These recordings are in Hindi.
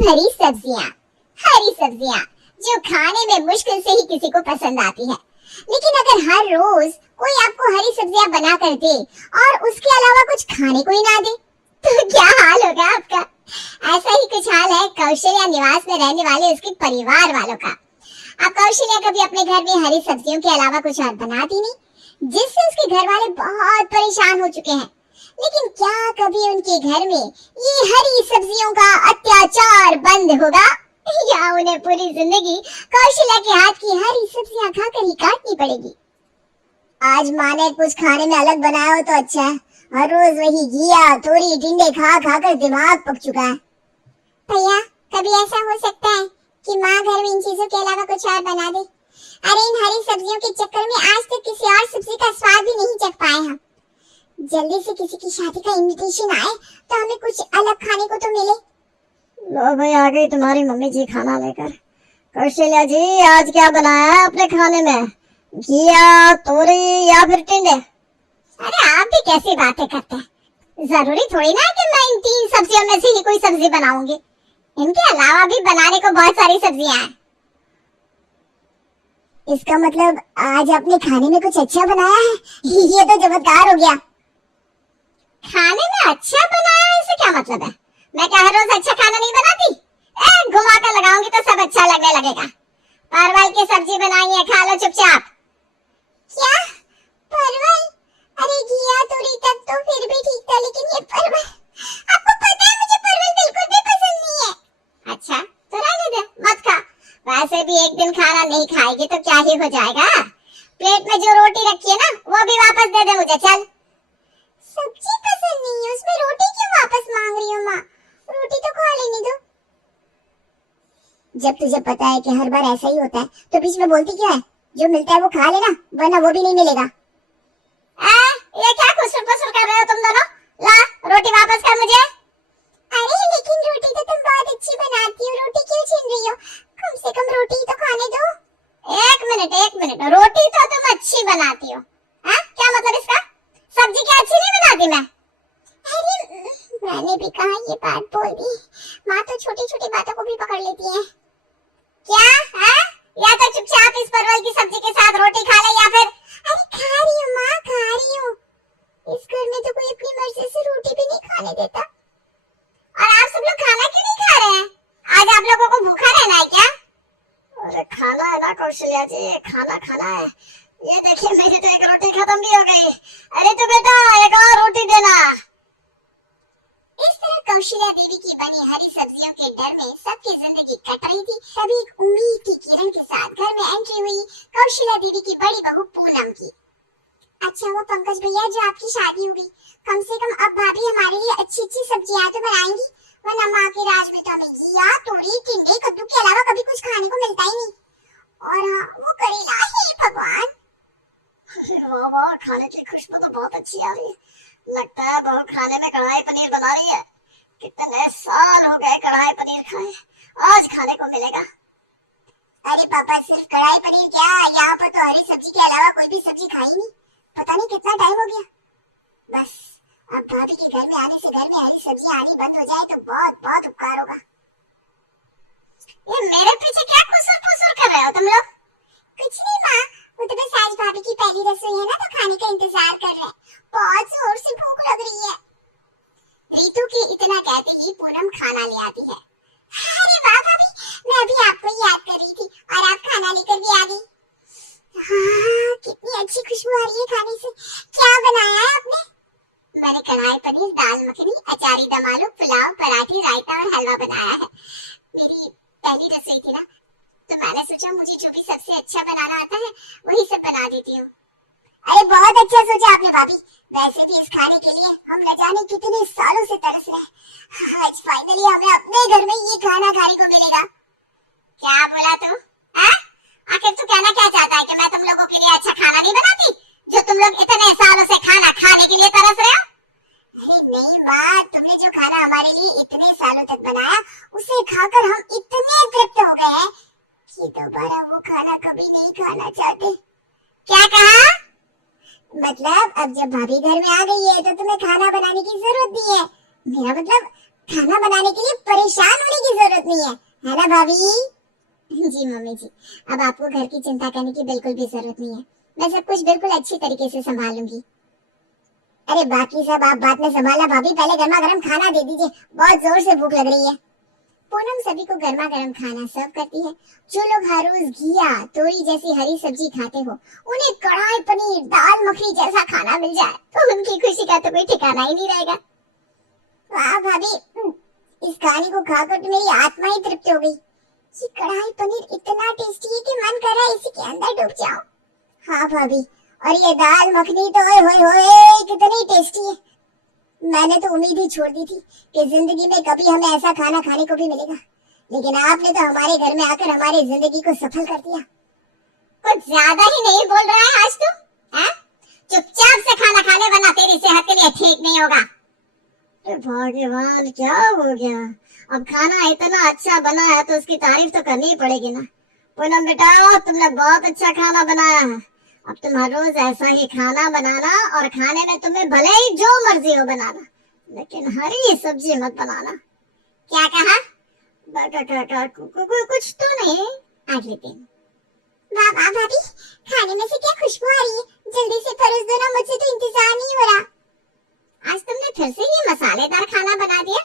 भरी सब्जियां, हरी सब्जियां जो खाने में मुश्किल से ही किसी को पसंद आती है। लेकिन अगर हर रोज कोई आपको हरी सब्जियां बना कर दे और उसके अलावा कुछ खाने को ही ना दे, तो क्या हाल होगा आपका? ऐसा ही कुछ हाल है कौशल्या निवास में रहने वाले उसके परिवार वालों का। अब कौशल्या कभी अपने घर में हरी सब्जियों के अलावा कुछ और बनाती नहीं, जिससे उसके घर वाले बहुत परेशान हो चुके हैं। लेकिन क्या कभी उनके घर में ये हरी सब्जियों का अत्याचार बंद होगा, या उन्हें पूरी जिंदगी कौशल्या के हाथ की हरी सब्जियां खाकर ही काटनी पड़ेगी? आज माँ ने कुछ खाने में अलग बनाया हो तो अच्छा है। हर रोज वही घिया तोरी टिंडे खा खा कर दिमाग पक चुका है। भैया, कभी ऐसा हो सकता है कि माँ घर में इन चीजों के अलावा कुछ और बना दे? अरे इन हरी सब्जियों के चक्कर में आज तक किसी और सब्जी का स्वाद भी नहीं चख पाए हम। जल्दी से किसी की शादी का इनविटेशन आए तो हमें कुछ अलग खाने को तो मिले। लो भाई, आ गई तुम्हारी मम्मी जी खाना लेकर। कौशल्या जी, आज क्या बनाया है अपने खाने में? घिया तोरी या फिर टिंडे? अरे आप भी कैसी बातें करते हैं? जरूरी थोड़ी ना कि मैं इन 3 सब्जियों में से ही कोई सब्जी बनाऊंगी। इनके अलावा भी बनाने को बहुत सारी सब्जियां हैं। इसका मतलब आज आपने खाने में कुछ अच्छा बनाया है? ये तो चमत्कार हो गया। खाने में अच्छा बनाया है, इससे क्या मतलब है? मैं क्या हर रोज अच्छा खाना नहीं बनाती? घुमा कर लगाऊंगी तो सब अच्छा लगने लगेगा। परवल की सब्जी बनाई है, खा लो चुपचाप। क्या परवल? अरे घिया तोरी तक तो फिर भी ठीक था, लेकिन ये परवल, आपको पता है मुझे परवल बिल्कुल भी पसंद नहीं है। अच्छा तो रहने दे, मत खा। वैसे भी एक दिन खाना नहीं खाएगी तो क्या ही हो जाएगा। प्लेट में जो रोटी रखी है ना, वो भी वापस दे दे मुझे। चल। सब्जी पसंद नहीं है, उसमें रोटी क्यों वापस मांग रही हो माँ? रोटी तो खा लेने दो। जब तुझे पता है कि हर बार ऐसा ही होता है तो बीच में बोलती क्यों है? जो मिलता है वो खा लेना, वरना वो भी नहीं मिलेगा। ये क्या खुसर-फुसर कर रहे हो तुम दोनों? ला रोटी वापस कर मुझे। अरे लेकिन रोटी तो तुम बहुत अच्छी बनाती हो, रोटी क्यों छीन रही हो? कम से कम रोटी तो खाने दो। एक मिनट, रोटी तो तुम अच्छी बनाती हो, हाँ? क्या मतलब इसका? सब्जी क्या अच्छी नहीं बनाती मैं? अरे मैंने भी कहा ये बात बोल दी। माँ तो छोटी-छोटी बातों को भी पकड़ लेती है। क्या है? या तो चुपचाप इस परवल की सब्जी के साथ रोटी खा ले, या फिर अरे खा रही हूँ माँ, खा रही हूँ। इस घर में तो कोई अपनी मर्जी से रोटी भी नहीं खाने देता। और आप सब लोग खाना क्यों नहीं खा रहे हैं? आज आप लोगों को भूखा रहना है क्या? अरे खाना है ना कौशल्या जी, खाना है। ये देखिए मेरी तो एक रोटी खत्म भी हो गई। अरे तो बेटा एक और रोटी देना। इस तरह कौशल्या देवी की बनी हरी सब्जियों के डर में सबकी जिंदगी कट रही थी। तभी एक उम्मीद की किरण के साथ घर में एंट्री हुई कौशल्या देवी की बड़ी बहू पूनम की। अच्छा वो पंकज भैया जो आपकी शादी होगी, कम से कम अब भाभी हमारे लिए अच्छी सब्जियां तो बनाएंगी, वरना माँ के राज में तो हमें घिया तोरी टिंडे कद्दू के अलावा कभी कुछ खाने को मिलता ही नहीं। और हाँ वो करेला, हे भगवान। वाह वाह, खाने की खुशबू तो बहुत अच्छी आ रही है। लगता है बहू खाने में कढ़ाई पनीर बना रही है। कितने साल हो गए कढ़ाई पनीर खाए, आज खाने को मिलेगा। अरे पापा सिर्फ कढ़ाई पनीर क्या, यहाँ पर तो हरी सब्जी के अलावा कोई भी सब्जी खाई नहीं। पता नहीं कितना टाइम हो गया। बस अब भाभी के घर में आने से घर में हरी सब्जी आनी बंद हो जाए तो बहुत बहुत उपकार होगा। ये मेरे पीछे क्या खुसर-फुसर कर रहे हो तुम लोग? कुछ नहीं माँ, वो तो बस आज भाभी की पहली रसोई है ना, तो खाने का इंतजार कर रहे हैं। बहुत जोर से भूख लग रही है। रीतू की इतना कहते ही पूनम खाना ले आती है। अरे वाह भाभी, मैं अभी आपको याद कर रही थी और आप खाना लेकर भी आ गई। हाँ, कितनी अच्छी खुशबू आ रही है खाने से। क्या बनाया है आपने? मैंने कढ़ाई पनीर, दाल मखनी, अचारी दम आलू, पुलाव, पराठे, रायता और हलवा बनाया है। मेरी पहली रसोई थी ना, तो मैंने सोचा मुझे जो भी सबसे अच्छा बनाना आता है वही सब बना देती हूँ। अरे बहुत अच्छा सोचा आपने भाभी। वैसे भी इस खाने के लिए हम न जाने कितने सालों से तरस रहे हैं। आज फाइनली हमें अपने घर में ये खाना खाने को मिलेगा। क्या बोला तू? आखिर तू कहना क्या चाहता है कि मैं तुम लोगों के लिए अच्छा खाना नहीं बनाती, जो तुम लोग इतने सालों से खाना खाने के लिए तरस रहे हो? अरे नहीं माँ, तुमने जो खाना हमारे लिए इतने सालों तक बनाया, उसे खाकर हम इतने तृप्त हो गए हैं कि दोबारा वो खाना कभी नहीं खाना चाहते। क्या कहा? मतलब अब जब भाभी घर में आ गई है तो तुम्हें खाना बनाने की जरूरत नहीं है। मेरा मतलब खाना बनाने के लिए परेशान होने की जरूरत नहीं है ना भाभी? जी मम्मी जी, अब आपको घर की चिंता करने की बिल्कुल भी जरूरत नहीं है। मैं सब कुछ बिल्कुल अच्छी तरीके से संभालूंगी। अरे बाकी सब आप बाद में संभालना भाभी, पहले गर्मा गर्म खाना दे दीजिए, बहुत जोर से भूख लग रही है। पूनम सभी को गर्मा गर्म खाना सर्व करती है। जो लोग हर रोज घिया, तोरी जैसी हरी सब्जी खाते हो, उन्हें कढ़ाई पनीर, दाल मखनी जैसा खाना मिल जाए तो उनकी खुशी का तो कोई ठिकाना ही नहीं रहेगा। वाह भाभी, इस कहानी को खाकर तो मेरी आत्मा ही तृप्त हो गई। ये कढ़ाई पनीर इतना टेस्टी है कि मन कर रहा है इसी के अंदर डूब जाऊं। हाँ भाभी, और ये दाल मखनी तो ओए होए होए कितनी टेस्टी है। मैंने तो उम्मीद ही छोड़ दी थी कि जिंदगी में कभी हमें ऐसा खाना खाने को भी मिलेगा, लेकिन आपने तो हमारे घर में आकर हमारी जिंदगी को सफल कर दिया। कुछ ज्यादा ही नहीं बोल रहा है आज तू? हैं? चुपचाप से खाना खा ले वरना तेरी सेहत के लिए ठीक नहीं होगा। भगवान, क्या हो गया? अब खाना इतना अच्छा बना है तो उसकी तारीफ तो करनी ही पड़ेगी ना। पूनम बेटा, तुमने बहुत अच्छा खाना बनाया है। अब तुम हर रोज ऐसा ही खाना बनाना, और खाने में तुम्हें भले ही जो मर्जी हो बनाना, लेकिन हरी सब्जी मत बनाना। क्या कहा? कुछ तो नहीं, अगले दिन। वाह वाह भाभी, खाने में से क्या खुशबू आ रही है, जल्दी से परोस दो ना, मुझसे तो इंतजार नहीं हो रहा। आज तुमने फिर से ये मसालेदार खाना बना दिया।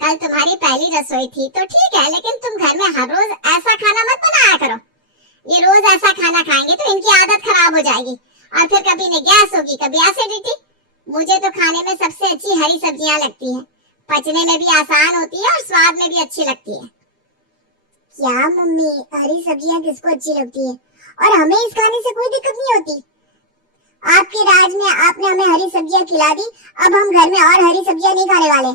कल तुम्हारी पहली रसोई थी तो ठीक है, लेकिन तुम घर में हर रोज ऐसा खाना मत बनाया करो। ये रोज ऐसा खाना खाएंगे तो इनकी आदत खराब हो जाएगी, और फिर कभी इन्हें गैस होगी, कभी एसिडिटी। मुझे तो खाने में सबसे अच्छी हरी सब्जियां लगती हैं, पचने में भी आसान होती है और स्वाद में भी अच्छी लगती है। क्या मम्मी, हरी सब्जियां किसको अच्छी लगती है? और हमें इस खाने से कोई दिक्कत नहीं होती। आपके राज में आपने हमें हरी सब्जियां खिला दी, अब हम घर में और हरी सब्जियां नहीं खाने वाले।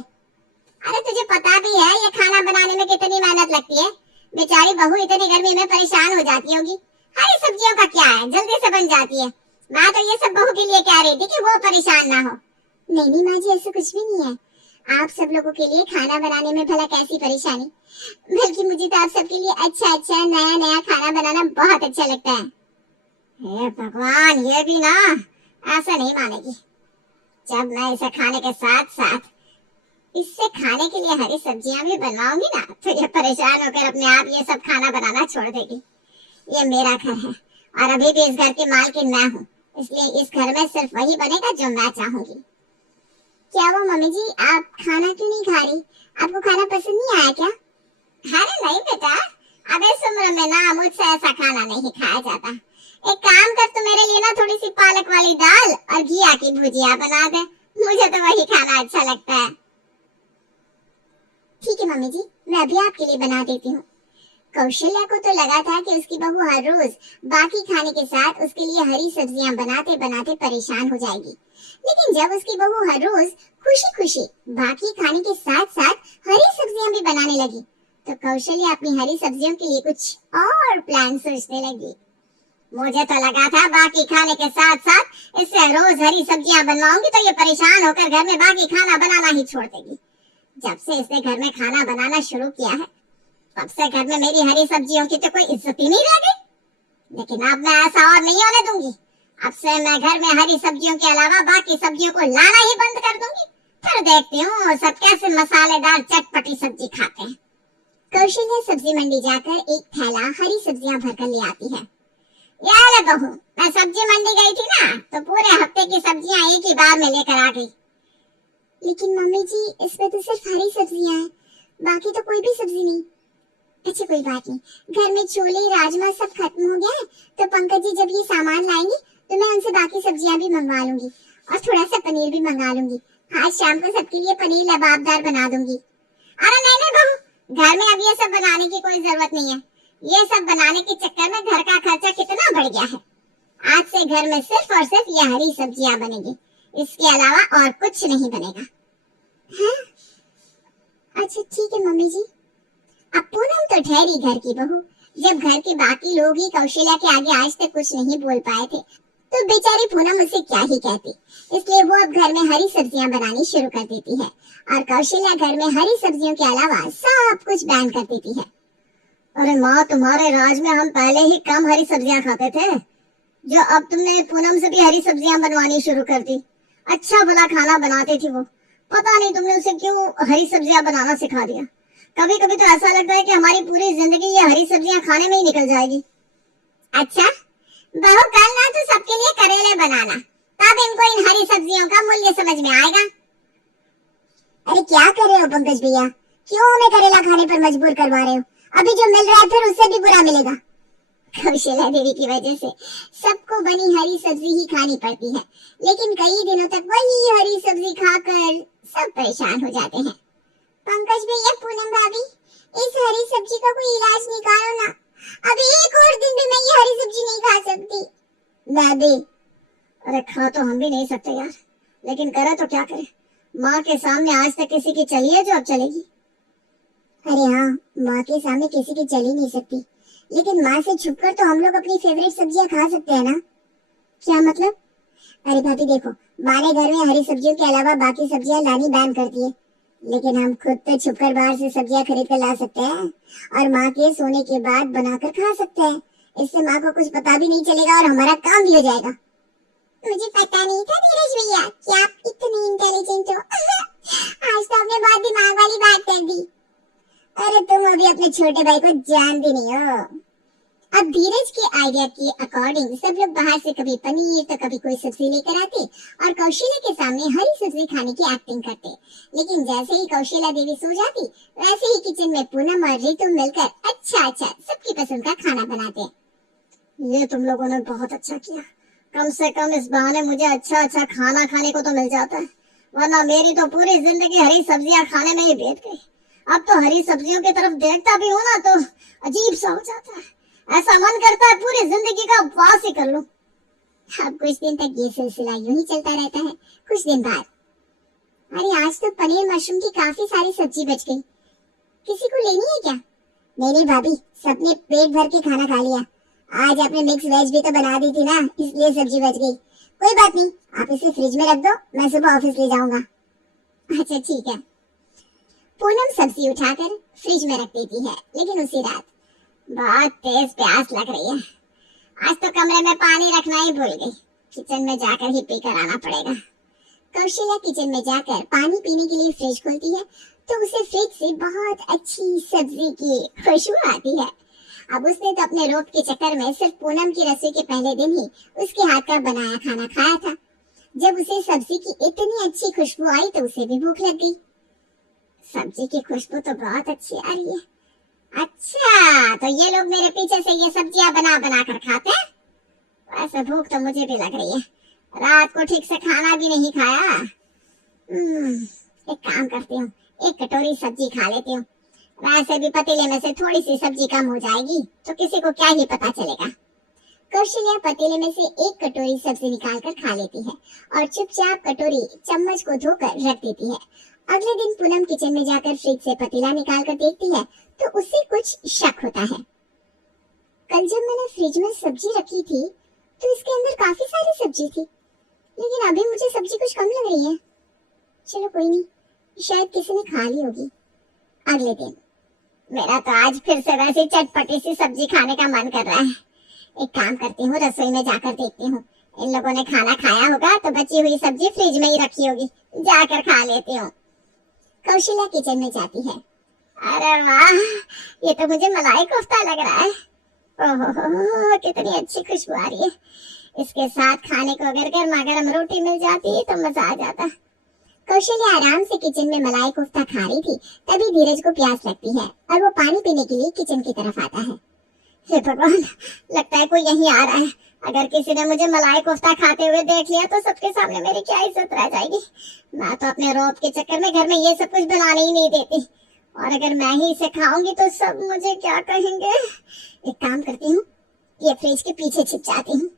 अरे तुझे पता भी है ये खाना बनाने में कितनी मेहनत लगती है। बेचारी बहू इतनी गर्मी में परेशान हो जाती होगी। हरी सब्जियों का क्या है, जल्दी से बन जाती है। मैं तो ये सब बहू के लिए कह रही थी कि वो परेशान ना हो। नहीं माँ जी, ऐसा कुछ भी नहीं है। आप सब लोगों के लिए खाना बनाने में भला कैसी परेशानी, बल्कि मुझे तो आप सबके लिए अच्छा अच्छा नया नया खाना बनाना बहुत अच्छा लगता है। हे भगवान, ये भी ना ऐसा नहीं मानेगी। जब मैं इसे खाने के साथ साथ इससे खाने के लिए हरी सब्जियां भी बनवाऊंगी ना, तो ये परेशान होकर अपने आप ये सब खाना बनाना छोड़ देगी। ये मेरा घर है और अभी भी इस घर की मालकिन मैं हूँ, इसलिए इस घर में सिर्फ वही बनेगा जो मैं चाहूंगी। क्या वो मम्मी जी, आप खाना क्यों नहीं खा रही? आपको खाना पसंद नहीं आया क्या? अरे नहीं बेटा, अब इस उम्र में ना मुझसे ऐसा खाना नहीं खाया जाता। एक काम कर, तू मेरे लिए ना थोड़ी सी पालक वाली दाल और घिया की भुजिया बना दे, मुझे तो वही खाना अच्छा लगता है। ठीक है मम्मी जी, मैं अभी आपके लिए बना देती हूँ। कौशल्या को तो लगा था कि उसकी बहू हर रोज बाकी खाने के साथ उसके लिए हरी सब्जियां बनाते बनाते परेशान हो जाएगी, लेकिन जब उसकी बहू हर रोज खुशी खुशी बाकी खाने के साथ साथ हरी सब्जियां भी बनाने लगी, तो कौशल्या अपनी हरी सब्जियों के लिए कुछ और प्लान सोचने लगी। मुझे तो लगा था बाकी खाने के साथ साथ इससे रोज हरी सब्जियां बनवाऊंगी तो ये परेशान होकर घर में बाकी खाना बनाना ही छोड़ देगी। जब से इसने घर में खाना बनाना शुरू किया है, तब से घर में मेरी हरी सब्जियों की तो कोई इज्जत ही नहीं रह गई। लेकिन अब मैं ऐसा और नहीं होने दूंगी। अब से मैं घर में हरी सब्जियों के अलावा बाकी सब्जियों को लाना ही बंद कर दूंगी। फिर देखती हूँ सब कैसे मसालेदार चटपटी सब्जी खाते हैं। कौशल्या सब्जी मंडी जाकर एक थैला हरी सब्जियां भरकर ले आती है। यार ले बहू, मैं सब्जी मंडी गई थी ना, तो पूरे हफ्ते की सब्जियां एक ही बार में लेकर आ गई। लेकिन मम्मी जी, इसमें तो सिर्फ हरी सब्जियां हैं, बाकी तो कोई भी सब्जी नहीं। अच्छा कोई बात नहीं, घर में छोले राजमा सब खत्म हो गया है, तो पंकज जी जब ये सामान लाएंगे तो मैं उनसे बाकी सब्जियां भी मंगवा लूंगी और थोड़ा सा पनीर भी मंगा लूंगी। आज शाम को सबके लिए पनीर लबाबदार बना दूंगी। अरे नहीं नहीं बहू, घर में अब ये सब बनाने की कोई जरूरत नहीं है। ये सब बनाने के चक्कर में घर का खर्चा कितना बढ़ गया है। आज से घर में सिर्फ और सिर्फ ये हरी सब्जियां बनेगी, इसके अलावा और कुछ नहीं बनेगा। हाँ? अच्छा ठीक है मम्मी जी। अब पूनम तो ठहरी घर की बहू। जब घर के बाकी लोग ही कौशल्या के आगे आज तक कुछ नहीं बोल पाए थे, तो बेचारी पूनम उसे क्या ही कहती। इसलिए वो अब घर में हरी सब्जियां बनानी शुरू कर देती है और कौशल्या घर में हरी सब्जियों के अलावा सब कुछ बैन कर देती है। अरे माँ, तुम्हारे राज में हम पहले ही कम हरी सब्जियां खाते थे, जो अब तुमने पूनम से भी हरी सब्जियां बनवानी शुरू कर दी। अच्छा भला खाना बनाती थी वो, पता नहीं तुमने उसे क्यों हरी सब्जियां बनाना सिखा दिया। कभी कभी तो ऐसा लगता है कि हमारी पूरी जिंदगी ये हरी सब्जियां खाने में ही निकल जाएगी। अच्छा बहू, कल ना तो सबके लिए करेले बनाना, तब इनको इन हरी सब्जियों का मूल्य समझ में आएगा। अरे क्या कर रहे हो पंकज भैया, क्यों हमें करेला खाने पर मजबूर करवा रहे हो? अभी जो मिल रहा है फिर उससे भी बुरा मिलेगा। कौशल्या देवी की वजह से सबको बनी हरी सब्जी ही खानी पड़ती है, लेकिन कई दिनों तक वही हरी सब्जी खाकर सब परेशान हो जाते हैं। पंकज भैया, पूनम भाभी, इस हरी सब्जी का कोई इलाज निकालो ना। अभी एक और दिन भी मैं ये हरी सब्जी नहीं खा सकती। मैं भी। अरे खा तो हम भी नहीं सकते यार, लेकिन करे तो क्या करे। माँ के सामने आज तक किसी की चली है जो अब चलेगी? अरे हाँ, माँ के सामने किसी की चल ही नहीं सकती, लेकिन माँ से छुपकर तो हम लोग अपनी फेवरेट सब्जियां खा सकते हैं ना। क्या मतलब? अरे भाभी देखो, माँ ने घर में हरी सब्जियों के अलावा बाकी सब्जियां लानी बैन कर दी है, लेकिन हम खुद तो छुपकर बाहर से सब्जियां खरीद कर ला सकते हैं और माँ के सोने के बाद बनाकर खा सकते हैं। इससे माँ को कुछ पता भी नहीं चलेगा और हमारा काम भी हो जाएगा। मुझे पता नहीं था धीरज भैया कि आप इतने इंटेलिजेंट हो। आज तो आपने बहुत दिमाग वाली बात कर दी। अरे तुम अभी अपने छोटे भाई को जानती नहीं हो। अब धीरज के आइडिया के अकॉर्डिंग सब लोग बाहर से कभी पनीर तो कभी कोई सब्जी लेकर आते और कौशल्या के सामने हरी सब्जी खाने की एक्टिंग करते। लेकिन जैसे ही कौशल्या देवी सो जाती, वैसे ही किचन में पूनम और रितु मिलकर अच्छा सबकी पसंद का खाना बनाते। ये तुम लोगों ने बहुत अच्छा किया, कम से कम इस बहाने मुझे अच्छा खाना खाने को तो मिल जाता है, वरना मेरी तो पूरी जिंदगी हरी सब्जियां खाने में ही बीत गई। अब तो हरी सब्जियों की तरफ देखता भी हूँ ना तो अजीब सा हो जाता है, ऐसा मन करता है पूरी जिंदगी का उपवास ही कर लूं। अब कुछ दिन तक ये सिलसिला यूं ही चलता रहता है। कुछ दिन बाद, अरे आज तो पनीर मशरूम की काफी सारी सब्जी बच गई, किसी को लेनी है क्या? नहीं भाभी, सबने पेट भर के खाना खा लिया। आज आपने मिक्स वेज भी तो बना दी थी ना, इसलिए सब्जी बच गई। कोई बात नहीं, आप इसे फ्रिज में रख दो, मैं सुबह ऑफिस ले जाऊंगा। अच्छा ठीक है। पूनम सब्जी उठाकर फ्रिज में रख देती है, लेकिन उसी रात बहुत तेज प्यास लग रही है। आज तो कमरे में पानी रखना ही भूल गई, किचन में जाकर ही पीकर आना पड़ेगा। कौशल्या किचन में जाकर पानी पीने के लिए फ्रिज खोलती है तो उसे फ्रिज से बहुत अच्छी सब्जी की खुशबू आती है। अब उसने तो अपने रोब के चक्कर में सिर्फ पूनम की रसोई के पहले दिन ही उसके हाथ का बनाया खाना खाया था। जब उसे सब्जी की इतनी अच्छी खुशबू आई तो उसे भी भूख लग गई। सब्जी की खुशबू तो बहुत अच्छी आ रही है। अच्छा, तो ये लोग मेरे पीछे से ये सब्जियां बना बना कर खाते हैं? वैसे भूख तो मुझे भी लग रही है, रात को ठीक से खाना भी नहीं खाया। एक काम करती हूँ, एक कटोरी सब्जी खा लेती हूँ। वैसे भी पतीले में से थोड़ी सी सब्जी कम हो जाएगी तो किसी को क्या ही पता चलेगा। कौशल्या पतीले में से एक कटोरी सब्जी निकालकर खा लेती है और चुपचाप कटोरी चम्मच को धोकर रख देती है। अगले दिन पूनम किचन में जाकर फ्रिज से पतीला निकालकर देखती है तो उसे कुछ शक होता है। कल जब मैंने फ्रिज में सब्जी रखी थी तो इसके अंदर काफी सारी सब्जी थी, लेकिन अभी मुझे सब्जी कुछ कम लग रही है। चलो कोई नहीं, शायद किसी ने खा ली होगी। अगले दिन, मेरा तो आज फिर से वैसी चटपटी सी सब्जी खाने का मन कर रहा है। एक काम करती हूँ, रसोई में जाकर देखती हूँ, इन लोगों ने खाना खाया होगा तो बची हुई सब्जी फ्रिज में ही रखी होगी, जाकर खा लेती हूँ। कौशल्या किचन में जाती है। अरे वाह, ये तो मुझे मलाई कोफ्ता लग रहा है। ओहो, कितनी अच्छी खुशबू आ रही है। इसके साथ खाने को अगर गर्मा गर्म रोटी मिल जाती तो मजा आ जाता। कौशल्या आराम से किचन में मलाई कोफ्ता खा रही थी, तभी धीरज को प्यास लगती है और वो पानी पीने के लिए किचन की तरफ आता है। हे भगवान, लगता है कोई यहीं आ रहा है। अगर किसी ने मुझे मलाई कोफ्ता खाते हुए देख लिया तो सबके सामने मेरी क्या इज्जत रह जाएगी। मैं तो अपने रोब के चक्कर में घर में ये सब कुछ बनाने ही नहीं देती, और अगर मैं ही इसे खाऊंगी तो सब मुझे क्या कहेंगे। एक काम करती हूँ, ये फ्रिज के पीछे छिप जाती हूँ।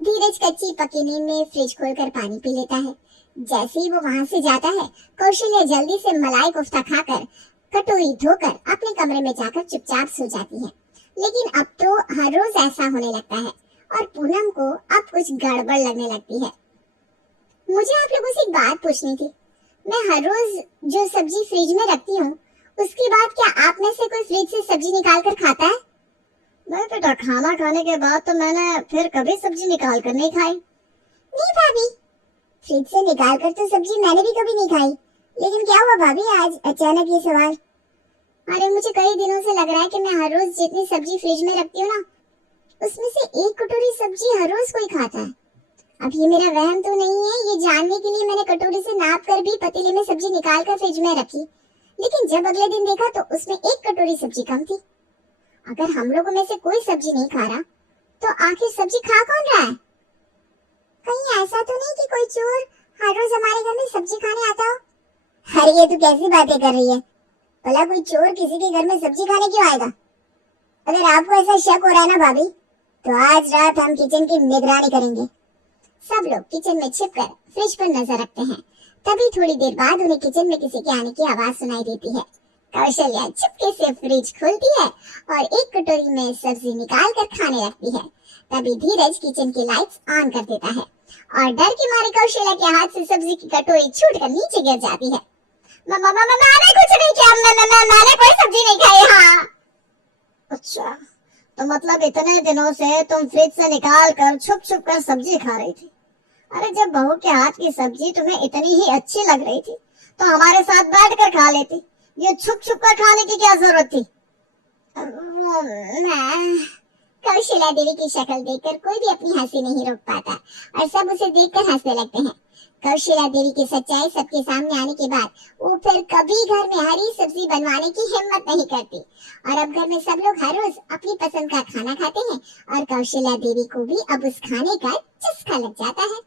धीरज कच्ची पक्की नींद में फ्रिज खोलकर पानी पी लेता है। जैसे ही वो वहां से जाता है, कौशल्या जल्दी से मलाई कोफ्ता खाकर कटोरी धोकर अपने कमरे में जाकर चुपचाप सो जाती है। लेकिन अब तो हर रोज ऐसा होने लगता है और पूनम को अब कुछ गड़बड़ लगने लगती है। मुझे आप लोगों से एक बात पूछनी थी। मैं हर रोज जो सब्जी फ्रिज में रखती हूँ, उसके बाद क्या आप में से कोई फ्रिज से सब्जी निकाल कर खाता है? नहीं बेटा, खाना खाने के बाद तो मैंने फिर कभी सब्जी निकाल कर नहीं खाई। नहीं भाभी, फ्रिज से निकाल कर तो सब्जी मैंने भी कभी नहीं खाई, लेकिन क्या हुआ भाभी, आज अचानक ये सवाल? अरे मुझे कई दिनों से लग रहा है कि मैं हर रोज जितनी सब्जी फ्रिज में रखती हूँ ना, उसमें से एक कटोरी सब्जी हर रोज कोई खाता है। अब ये मेरा वहम तो नहीं है, ये जानने के लिए मैंने कटोरी से नाप कर भी पतीले में सब्जी निकाल कर फ्रिज में रखी, लेकिन जब अगले दिन देखा तो उसमें एक कटोरी सब्जी कम थी। अगर हम लोगों में से कोई सब्जी नहीं खा रहा, तो आखिर सब्जी खा कौन रहा है? कहीं ऐसा तो नहीं कि कोई चोर हर रोज हमारे घर में सब्जी खाने आता हो? अरे ये तू कैसी बातें कर रही है? भला कोई चोर किसी के घर में सब्जी खाने क्यों आएगा? अगर आपको ऐसा शक हो रहा है ना भाभी, तो आज रात हम किचन की निगरानी करेंगे। सब लोग किचन में छिपकर फ्रिज पर नजर रखते हैं। तभी थोड़ी देर बाद उन्हें किचन में किसी के आने की आवाज सुनाई देती है। कौशल्या चुपके से फ्रिज खोलती है और एक कटोरी में सब्जी निकाल कर खाने लगती है। तभी धीरज किचन की लाइट्स ऑन कर देता है और डर के मारे कौशल्या के हाथ से सब्जी की कटोरी छूटकर नीचे गिर जाती है। मैंने कुछ नहीं किया, मैंने कोई सब्जी नहीं खाई। हाँ, अच्छा, तो मतलब इतने दिनों से तुम फ्रिज से निकाल कर छुप छुप कर सब्जी खा रही थी। अरे जब बहू के हाथ की सब्जी तुम्हें इतनी ही अच्छी लग रही थी, तो हमारे साथ बैठ कर खा लेती। ये छुप छुप कर खाने की क्या जरूरत थी? कौशल्या देवी की शक्ल देखकर कोई भी अपनी हंसी नहीं रोक पाता और सब उसे देखकर हंसने लगते हैं। कौशल्या देवी की सच्चाई सबके सामने आने के बाद वो फिर कभी घर में हरी सब्जी बनवाने की हिम्मत नहीं करती और अब घर में सब लोग हर रोज अपनी पसंद का खाना खाते हैं और कौशल्या देवी को भी अब उस खाने का चस्का लग जाता है।